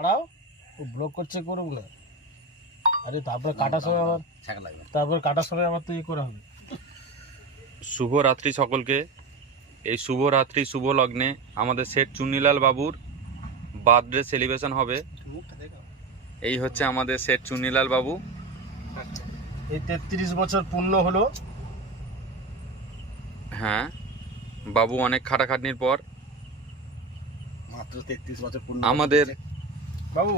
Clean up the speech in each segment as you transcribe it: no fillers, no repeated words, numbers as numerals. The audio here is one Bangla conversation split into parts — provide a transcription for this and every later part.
দাঁড়াও, ও ব্লক করছে, করুক না। আরে তারপরে কাটার সময় আবার তো করা হবে। শুভ রাত্রি সকলকে। এই শুভ রাত্রি শুভ লগ্নে আমাদের সেট চুন্নিলাল বাবুর বার্থডে সেলিব্রেশন হবে। এই হচ্ছে আমাদের সেট চুন্নিলাল বাবু। এই 33 বছর পূর্ণ হলো। হ্যাঁ, বাবু অনেক খাটাখাটনির পর মাত্র 33 বছর পূর্ণ আমাদের বাবু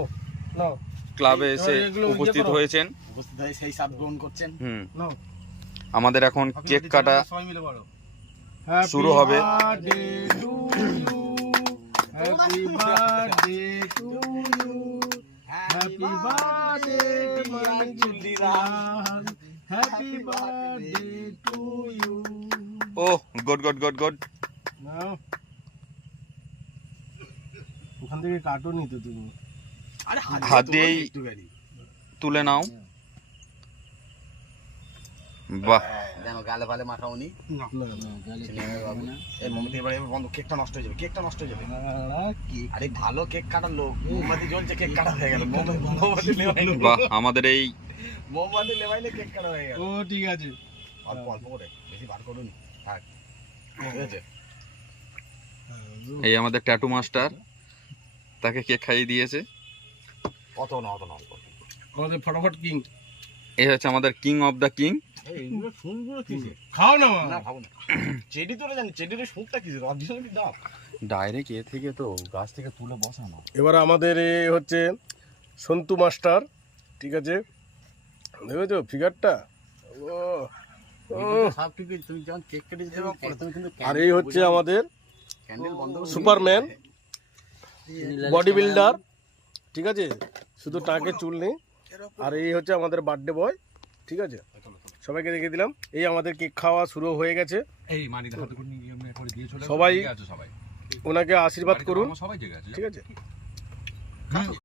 নাও, ক্লাবে এসে এগুলো উপস্থিত হয়েছেন। উপস্থিত হয়ে সেই স্বাদ গ্রহণ করছেন। নাও। আমাদের এখন কেক কাটা সবাই মিলে বলো। শুরু হবে। Happy birthday to you, happy birthday Chunnilal, happy birthday to you. ও গুড গুড গুড গুড। নাও, ওখান থেকে কাটুনি তো তুমি। আরে হাত দিয়েই তুলে নাও। বাহ, যেন গালে ফালে মাখাওনি। এই মোমবাতি এবারে বন্ধ, কেকটা নষ্ট হয়ে যাবে, কেকটা নষ্ট হয়ে যাবে। আরে ভালো কেক কাটার লোক, মোমবাতি জ্বলছে, কেক কাটা হয়ে গেল। মোমবাতি লেবাইলে, বাহ, আমাদের এই মোমবাতি লেবাইলে কেক কাটা হয়ে গেল। ও ঠিক আছে, অল্প অল্প করে, বেশি বার করুন। থাক, ঠিক আছে। এই আমাদের ট্যাটু মাস্টার, তাকে কেক খাইয়ে দিয়েছে। অত না অত না, অল্প। আমাদের ফটাফট কিং। এই হচ্ছে আমাদের কিং অফ দ্য কিং। এইগুলো শুনগুলো কিসে? খাও না না খাবো না। চেডি তোরা জানি, চেডির শুনটা কিসে? অরিজিনালি ডাব। ডাইরেক্ট এ থেকে তো গাছ থেকে তুলে বসানো। এবার আমাদের এ হচ্ছে সন্তু মাস্টার, ঠিক আছে, দেখেছো ফিগারটা? ও সব ঠিক আছে, তুমি যখন কেক কেটে যেতে হবে পরে তুমি কিন্তু আর এই হচ্ছে আমাদের ক্যান্ডেল বন্ধ করে সুপারম্যান বডি বিল্ডার, ঠিক আছে, শুধু টাকে চুল নেই। আর এই হচ্ছে আমাদের বার্থডে বয়, ঠিক আছে, সবাইকে রেখে দিলাম। এই আমাদের কেক খাওয়া শুরু হয়ে গেছে। সবাই ওনাকে আশীর্বাদ করুন, ঠিক আছে।